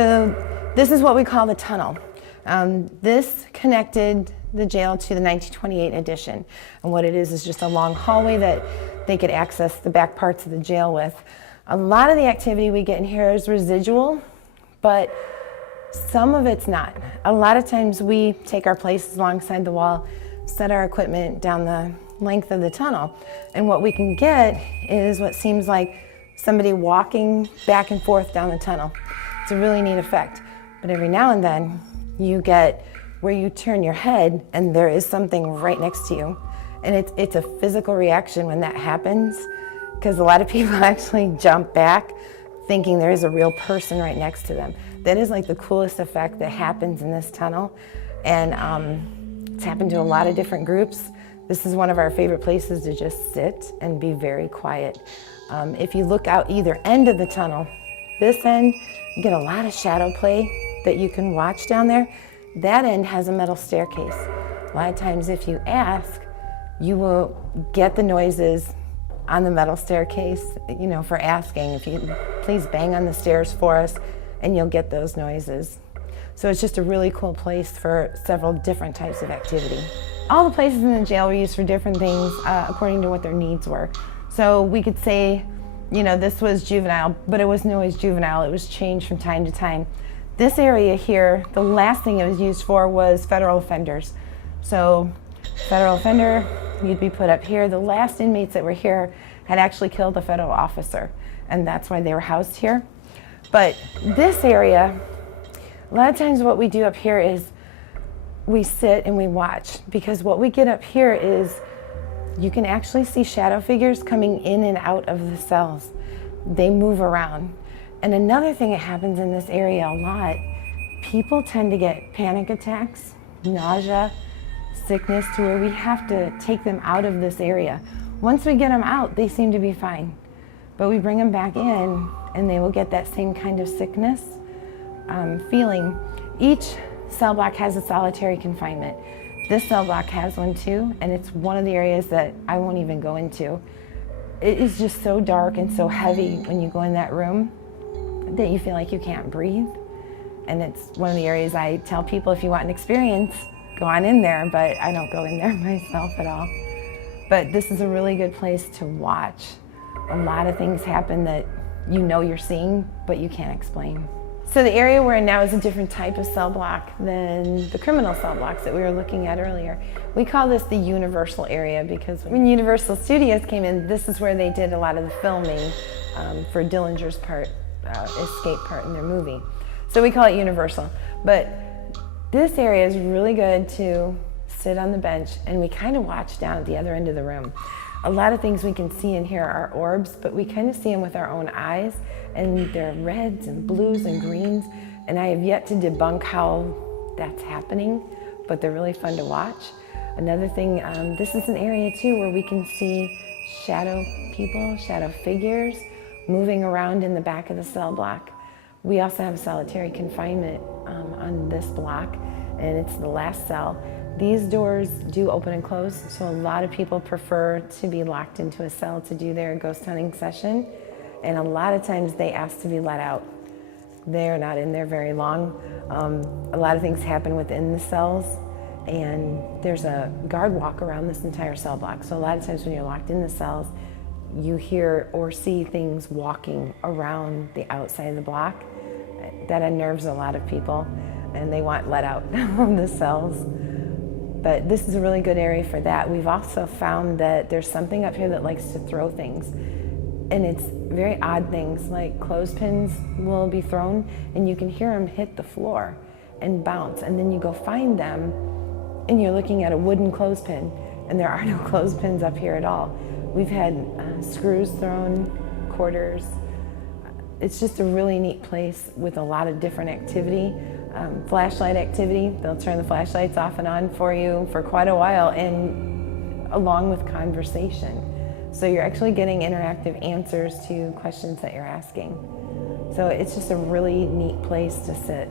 So this is what we call the tunnel. This connected the jail to the 1928 addition. And what it is just a long hallway that they could access the back parts of the jail with. A lot of the activity we get in here is residual, but some of it's not. A lot of times we take our places alongside the wall, set our equipment down the length of the tunnel, and what we can get is what seems like somebody walking back and forth down the tunnel. It's a really neat effect. But every now and then you get where you turn your head and there is something right next to you. And it's a physical reaction when that happens, because a lot of people actually jump back thinking there is a real person right next to them. That is like the coolest effect that happens in this tunnel. And it's happened to a lot of different groups. This is one of our favorite places to just sit and be very quiet. If you look out either end of the tunnel, this end, you get a lot of shadow play that you can watch down there. That end has a metal staircase. A lot of times if you ask, you will get the noises on the metal staircase, you know, for asking. If you please bang on the stairs for us, and you'll get those noises. So it's just a really cool place for several different types of activity. All the places in the jail were used for different things according to what their needs were. So we could say, you know, this was juvenile, but it wasn't always juvenile. It was changed from time to time. This area here, the last thing it was used for was federal offenders. So federal offender, you'd be put up here. The last inmates that were here had actually killed a federal officer, and that's why they were housed here. But this area, a lot of times what we do up here is we sit and we watch, because what we get up here is you can actually see shadow figures coming in and out of the cells. They move around. And another thing that happens in this area a lot, people tend to get panic attacks, nausea, sickness, to where we have to take them out of this area. Once we get them out, they seem to be fine. But we bring them back in and they will get that same kind of sickness feeling. Each cell block has a solitary confinement. This cell block has one too, and it's one of the areas that I won't even go into. It is just so dark and so heavy when you go in that room that you feel like you can't breathe. And it's one of the areas I tell people, if you want an experience, go on in there, but I don't go in there myself at all. But this is a really good place to watch. A lot of things happen that you know you're seeing, but you can't explain. So the area we're in now is a different type of cell block than the criminal cell blocks that we were looking at earlier. We call this the Universal area because when Universal Studios came in, this is where they did a lot of the filming for Dillinger's part, escape part in their movie. So we call it Universal. But this area is really good to sit on the bench and we kind of watch down at the other end of the room. A lot of things we can see in here are orbs, but we kind of see them with our own eyes, and they're reds and blues and greens, and I have yet to debunk how that's happening, but they're really fun to watch. Another thing, this is an area too where we can see shadow people, shadow figures moving around in the back of the cell block. We also have solitary confinement on this block, and it's the last cell. These doors do open and close, so a lot of people prefer to be locked into a cell to do their ghost hunting session, and a lot of times they ask to be let out. They're not in there very long. A lot of things happen within the cells, and there's a guard walk around this entire cell block. So a lot of times when you're locked in the cells, you hear or see things walking around the outside of the block. That unnerves a lot of people, and they want let out from the cells. But this is a really good area for that. We've also found that there's something up here that likes to throw things. And it's very odd things, like clothespins will be thrown and you can hear them hit the floor and bounce. And then you go find them and you're looking at a wooden clothespin, and there are no clothespins up here at all. We've had screws thrown, quarters. It's just a really neat place with a lot of different activity. Flashlight activity, they'll turn the flashlights off and on for you for quite a while, and along with conversation. So you're actually getting interactive answers to questions that you're asking. So it's just a really neat place to sit.